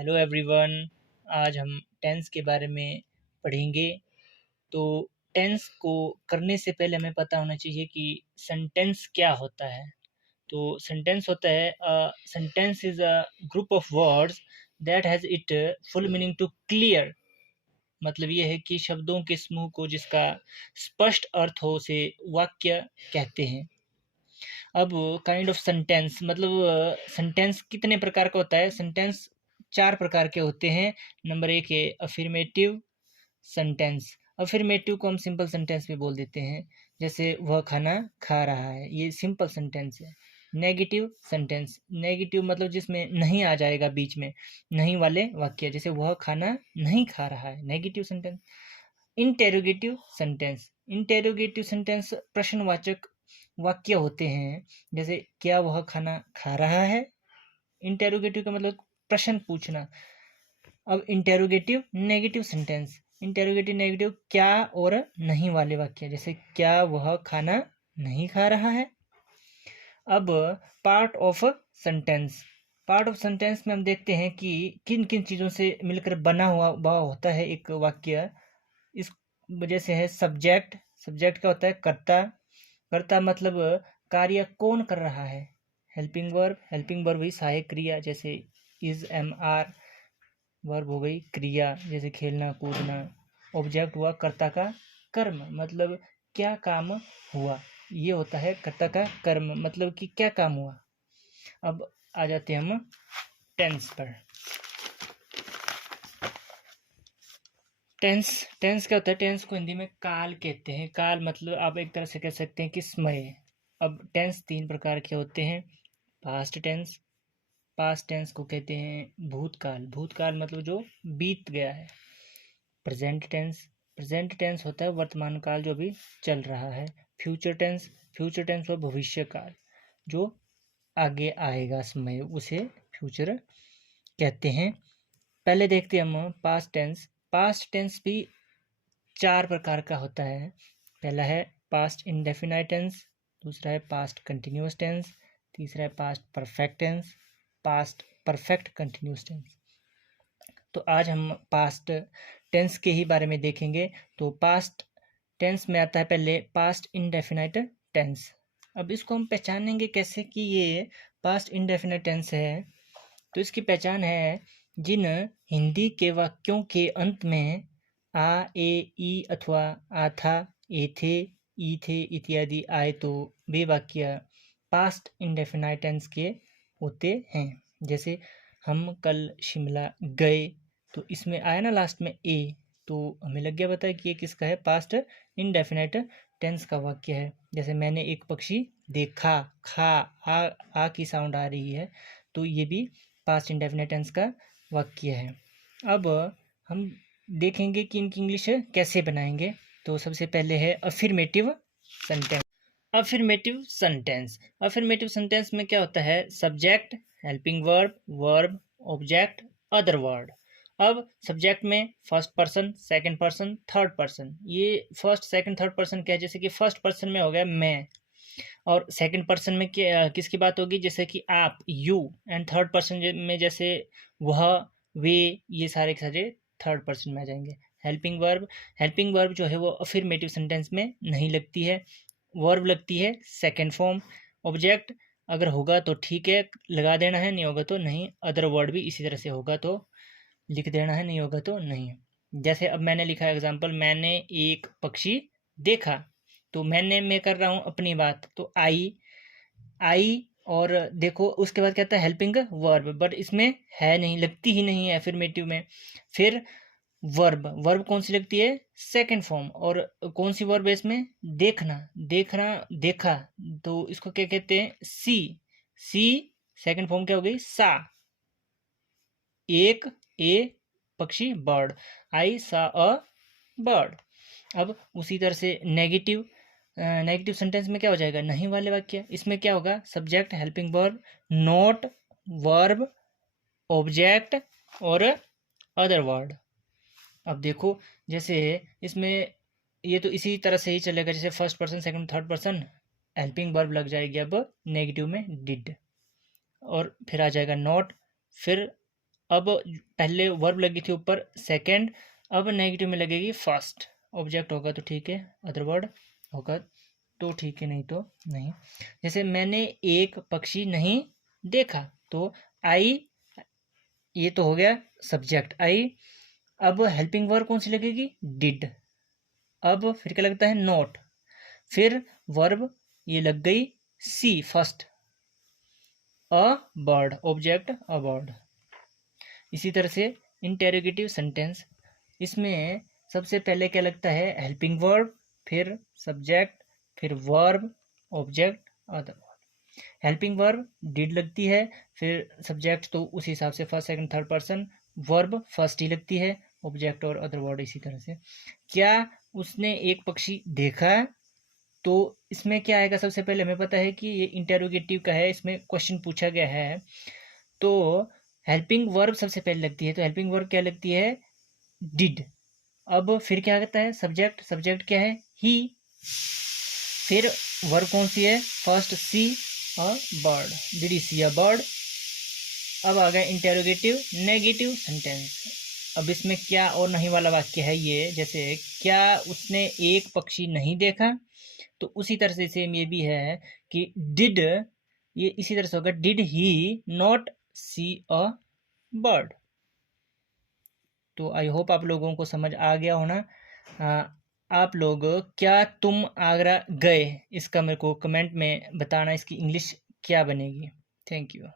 Hello everyone. आज हम tense के बारे में पढ़ेंगे। तो टेंस को करने से पहले हमें पता होना चाहिए कि सेंटेंस क्या होता है। तो सेंटेंस होता है sentence is a group of words that has it full meaning to clear. मतलब ये है कि शब्दों के समूह को जिसका स्पष्ट अर्थ हो उसे वाक्य कहते हैं। अब काइंड ऑफ सेंटेंस मतलब सेंटेंस कितने प्रकार का होता है। सेंटेंस 4 प्रकार के होते हैं। नंबर 1 है अफर्मेटिव सेंटेंस। अफर्मेटिव को हम सिंपल सेंटेंस भी बोल देते हैं, जैसे वह खाना खा रहा है, ये सिंपल सेंटेंस है। नेगेटिव सेंटेंस, नेगेटिव मतलब जिसमें नहीं आ जाएगा बीच में, नहीं वाले वाक्य, जैसे वह खाना नहीं खा रहा है, negative sentence. Interrogative sentence, interrogative sentence प्रश्नवाचक वाक्य होते हैं, जैसे क्या वह खाना खा रहा है। इंटेरोगेटिव का मतलब प्रश्न पूछना। अब interrogative negative sentence, interrogative negative क्या और नहीं वाले वाक्य, जैसे क्या वह खाना नहीं खा रहा है। अब part of sentence, part of sentence में हम देखते हैं कि किन किन चीज़ों से मिलकर बना हुआ होता है एक वाक्य। इस वजह से है सब्जेक्ट, सब्जेक्ट क्या होता है, कर्ता। कर्ता मतलब कार्य कौन कर रहा है। हेल्पिंग वर्ब, हेल्पिंग वर्ब हुई सहायक क्रिया, जैसे इज एम आर। वर्ब हो गई क्रिया, जैसे खेलना कूदना। ऑब्जेक्ट हुआ कर्ता का कर्म, मतलब क्या काम हुआ, ये होता है कर्ता का कर्म, मतलब कि क्या काम हुआ। अब आ जाते हैं हम टेंस पर। टेंस, टेंस क्या होता है, टेंस को हिंदी में काल कहते हैं। काल मतलब आप एक तरह से कह सकते हैं कि समय। अब टेंस 3 प्रकार के होते हैं। पास्ट टेंस, पास्ट टेंस को कहते हैं भूतकाल, भूतकाल मतलब जो बीत गया है। प्रेजेंट टेंस, प्रेजेंट टेंस होता है वर्तमान काल जो भी चल रहा है। फ्यूचर टेंस, फ्यूचर टेंस हो भविष्य काल जो आगे आएगा समय, उसे फ्यूचर कहते हैं। पहले देखते हैं हम पास्ट टेंस। पास्ट टेंस भी 4 प्रकार का होता है। पहला है पास्ट इंडेफिनाइट टेंस, दूसरा है पास्ट कंटिन्यूअस टेंस, तीसरा है past perfect tense, past perfect continuous tense. तो आज हम पास्ट टेंस के ही बारे में देखेंगे। तो पास्ट टेंस में आता है पहले पास्ट इंडेफिनाइट टेंस। अब इसको हम पहचानेंगे कैसे कि ये पास्ट इंडेफिनाइट टेंस है। तो इसकी पहचान है, जिन हिंदी के वाक्यों के अंत में आ, ए, ई अथवा आ था, ए थे, ई थे इत्यादि आए तो वे वाक्य पास्ट इंडेफिनाइट टेंस के होते हैं। जैसे हम कल शिमला गए, तो इसमें आया ना लास्ट में ए, तो हमें लग गया पता है कि ये किसका है, पास्ट इंडेफिनाइट टेंस का वाक्य है। जैसे मैंने एक पक्षी देखा, खा, आ की साउंड आ रही है, तो ये भी पास्ट इंडेफिनिट टेंस का वाक्य है। अब हम देखेंगे कि इनकी इंग्लिश कैसे बनाएंगे। तो सबसे पहले है affirmative sentence. Affirmative sentence, affirmative sentence में क्या होता है, subject, helping verb, verb, object, other word. अब सब्जेक्ट में first person, second person, third person. ये फर्स्ट सेकंड थर्ड पर्सन क्या है, जैसे कि फर्स्ट पर्सन में हो गया मैं, और सेकंड पर्सन में किसकी बात होगी, जैसे कि आप, यू। एंड थर्ड पर्सन में जैसे वह, वे, ये सारे के सारे थर्ड पर्सन में आ जाएंगे। हेल्पिंग वर्ब, हेल्पिंग वर्ब जो है वो अफर्मेटिव सेंटेंस में नहीं लगती है, वर्ब लगती है सेकंड फॉर्म। ऑब्जेक्ट अगर होगा तो ठीक है लगा देना है, नहीं होगा तो नहीं। अदर वर्ड भी इसी तरह से होगा तो लिख देना है, नहीं होगा तो नहीं। जैसे अब मैंने लिखा एग्जाम्पल, मैंने एक पक्षी देखा, तो मैंने मैं कर रहा हूँ अपनी बात, तो आई, आई, और देखो उसके बाद कहता है हेल्पिंग वर्ब, बट इसमें है नहीं, लगती ही नहीं है एफर्मेटिव में। फिर वर्ब, वर्ब कौन सी लगती है, सेकंड फॉर्म। और कौन सी वर्ब है इसमें, देखना, देखना, देखा, तो इसको क्या कहते हैं, सी, सी सेकंड फॉर्म क्या हो गई, सा। एक, ए पक्षी, बर्ड, आई सा अ बर्ड। अब उसी तरह से नेगेटिव, नेगेटिव सेंटेंस में क्या हो जाएगा, नहीं वाले वाक्य। इसमें क्या होगा, subject, helping verb, note, verb, object और अदर वर्ड। अब देखो जैसे इसमें ये तो इसी तरह से ही चलेगा, जैसे first person second third person, helping verb लग जाएगी अब नेगेटिव में डिड, और फिर आ जाएगा नॉट, फिर अब पहले वर्ब लगी थी ऊपर सेकंड, अब नेगेटिव में लगेगी फर्स्ट। ऑब्जेक्ट होगा तो ठीक है, अदर वर्ड होगा तो ठीक है, नहीं तो नहीं। जैसे मैंने एक पक्षी नहीं देखा, तो आई, ये तो हो गया सब्जेक्ट आई। अब हेल्पिंग वर्ब कौन सी लगेगी? डिड। अब फिर क्या लगता है? नॉट। फिर वर्ब ये लग गई see first, a bird, object a bird. इसी तरह से इंटेरोगेटिव सेंटेंस, इसमें सबसे पहले क्या लगता है? हेल्पिंग वर्ब, फिर सब्जेक्ट, फिर verb, object, other verb. Helping verb did लगती है, फिर सब्जेक्ट तो उस हिसाब से first second third person, verb first ही लगती है, ऑब्जेक्ट और अदर वर्ड इसी तरह से। क्या उसने एक पक्षी देखा? तो इसमें क्या आएगा? सबसे पहले हमें पता है कि ये इंटेरोगेटिव का है, इसमें क्वेश्चन पूछा गया है, तो हेल्पिंग वर्ब सबसे पहले लगती है, तो हेल्पिंग वर्ब क्या लगती है? डिड। अब फिर क्या कहता है? सब्जेक्ट, सब्जेक्ट क्या है? ही। फिर वर्ब कौन सी है? First see a bird, did he see a bird. अब आ गया इंटेरोगेटिव नेगेटिव सेंटेंस। अब इसमें क्या और नहीं वाला वाक्य है ये, जैसे क्या उसने एक पक्षी नहीं देखा, तो उसी तरह से सेम ये भी है कि डिड, ये इसी तरह से होगा, did he not see a bird. तो आई होप आप लोगों को समझ आ गया होना। आप लोग, क्या तुम आगरा गए, इसका मेरे को कमेंट में बताना, इसकी इंग्लिश क्या बनेगी। Thank you.